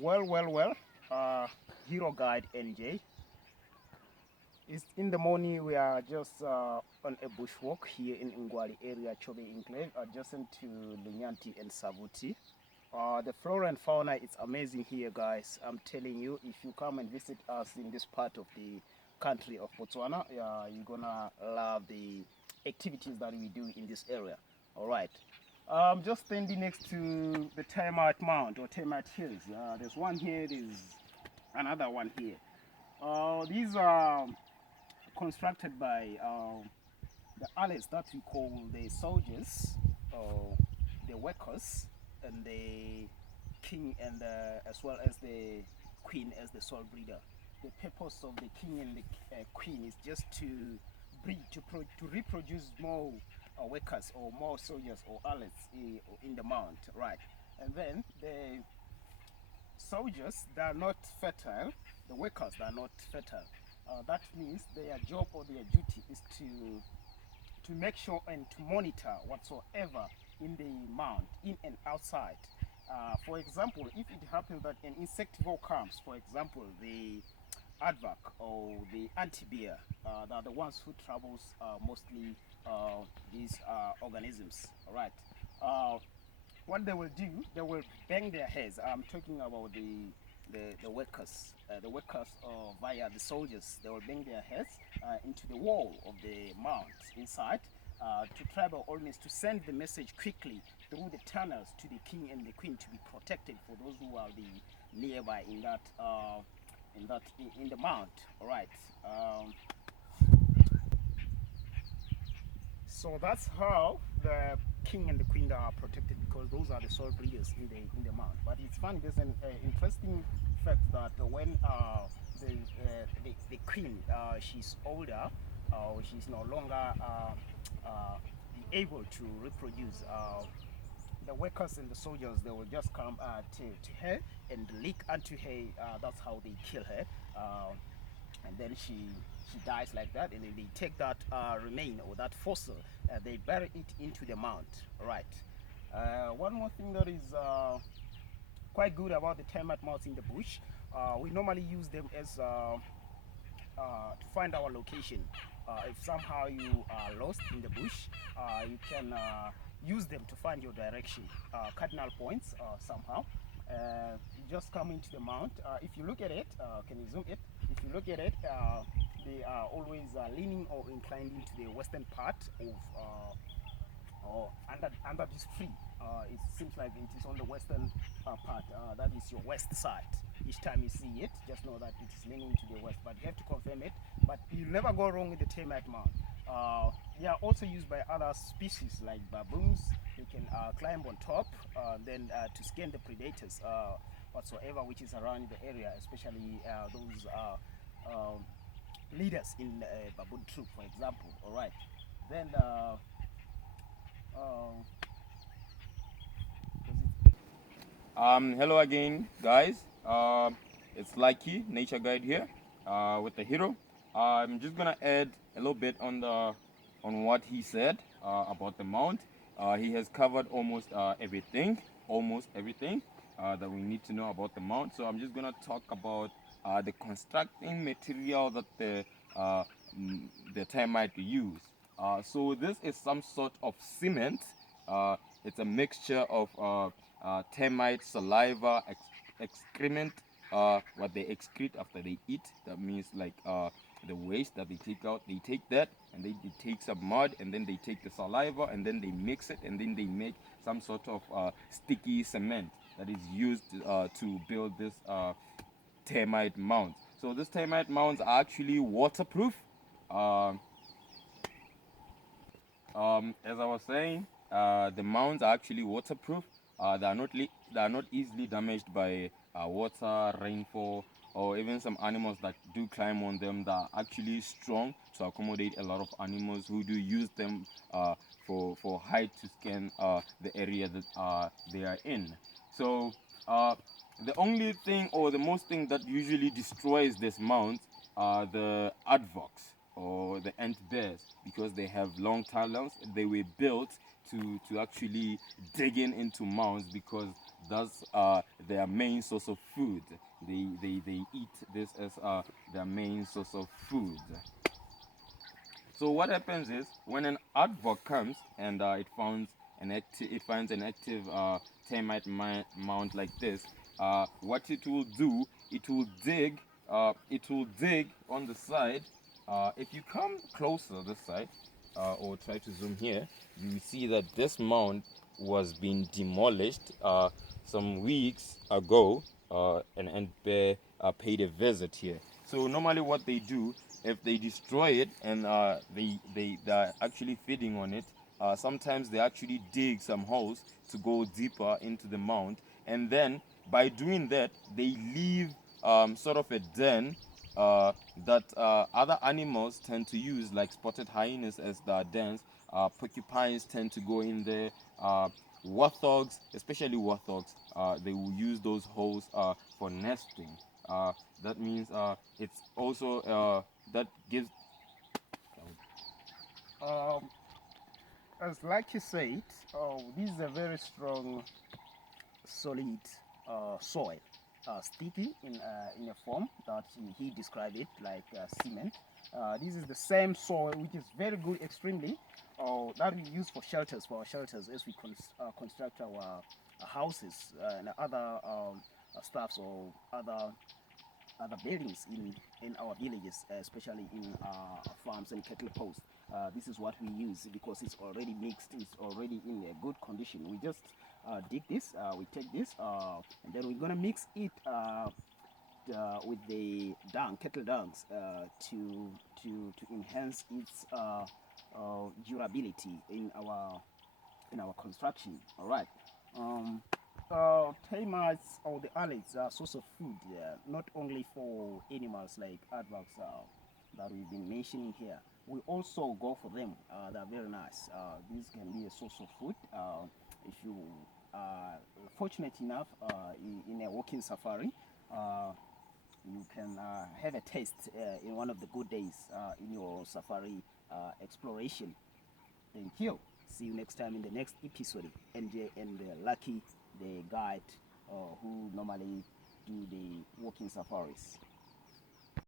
Well. Hero Guide NJ. It's in the morning. We are just on a bushwalk here in Ngwali area, Chobe Enclave, adjacent to Lunyanti and Savuti. The flora and fauna is amazing here, guys. I'm telling you, if you come and visit us in this part of the country of Botswana, you're gonna love the activities that we do in this area. All right. Just standing next to the Termite Mount or Termite Hills. There's one here, there's another one here. These are constructed by the allies that we call the soldiers, or the workers, and the king, and as well as the queen as the sole breeder. The purpose of the king and the queen is just to breed, to reproduce more workers or more soldiers or allies in the mount, right? And then the soldiers, they are not fertile. The workers, they are not fertile. That means their job or their duty is to make sure and to monitor whatsoever in the mount, in and outside. For example, if it happens that an insectivore comes, for example, the advac or the antibear, they are the ones who troubles mostly these organisms. All right. What they will do, they will bang their heads. I'm talking about the workers, via the soldiers. They will bang their heads into the wall of the mount inside to try by all means to send the message quickly through the tunnels to the king and the queen to be protected for those who are the nearby in that in the mount. All right. So that's how the king and the queen are protected, because those are the sole breeders in the mount. But it's funny. There's an interesting fact that when the queen she's older, she's no longer able to reproduce. The workers and the soldiers, they will just come to her and lick unto her. That's how they kill her. And then she dies like that, and then they take that remain or that fossil, they bury it into the mount. Right. One more thing that is quite good about the termite mounts in the bush, we normally use them as to find our location. If somehow you are lost in the bush, you can use them to find your direction, cardinal points somehow. You just come into the mount. If you look at it, can you zoom it? If you look at it, they are always leaning or inclined into the western part of or under this tree. It seems like it is on the western part. That is your west side. Each time you see it, just know that it is leaning to the west, but you have to confirm it. But you never go wrong with the termite mound. They are also used by other species like baboons. They can climb on top, then to scan the predators whatsoever which is around the area, especially those leaders in baboon troop, for example. All right. Then Hello again, guys. It's Likey, Nature Guide here, with the hero. I'm just gonna add a little bit on what he said about the mount. He has covered almost everything that we need to know about the mount. So I'm just gonna talk about the constructing material that the termite use. So this is some sort of cement. It's a mixture of termite saliva, excrement, what they excrete after they eat. That means like the waste that they take out. They take that and they take some mud, and then they take the saliva and then they mix it, and then they make some sort of sticky cement that is used to build this termite mound. So these termite mounds are actually waterproof. Um, as I was saying, the mounds are actually waterproof. They are not easily damaged by water, rainfall, or even some animals that do climb on them. That are actually strong to accommodate a lot of animals who do use them for height to scan the area that they are in. So the only thing or the most thing that usually destroys this mounds are the advocs or the ant bears, because they have long talons. They were built to actually dig into mounds, because that's their main source of food. They eat this as their main source of food. So what happens is when an aardvark comes and it finds an active termite mound like this, what it will do, it will dig on the side. If you come closer this side, or try to zoom here, you will see that this mound was being demolished some weeks ago, and bear paid a visit here. So normally what they do, if they destroy it and they're actually feeding on it, sometimes they actually dig some holes to go deeper into the mound, and then by doing that they leave sort of a den that other animals tend to use, like spotted hyenas as their dens. Porcupines tend to go in there. Warthogs, especially warthogs, they will use those holes for nesting. That means it's also that gives. Um, as like you said, this is a very strong, solid soil, sticky in a form that he described it like cement. This is the same soil which is very good, extremely, that we use for our shelters as we construct our houses and other stuffs or other buildings in our villages, especially in farms and cattle posts. This is what we use because it's already mixed, it's already in a good condition. We just dig this, we take this, and then we're gonna mix it with the dung, cattle dungs, to enhance its durability in our construction. All right. Um, Termites or the ants are a source of food, not only for animals like aardvarks that we've been mentioning here. We also go for them. They're very nice. This can be a source of food if you are fortunate enough in a walking safari. You can have a taste in one of the good days in your safari exploration. Thank you. See you next time in the next episode. NJ and Lucky, the guide who normally do the walking safaris.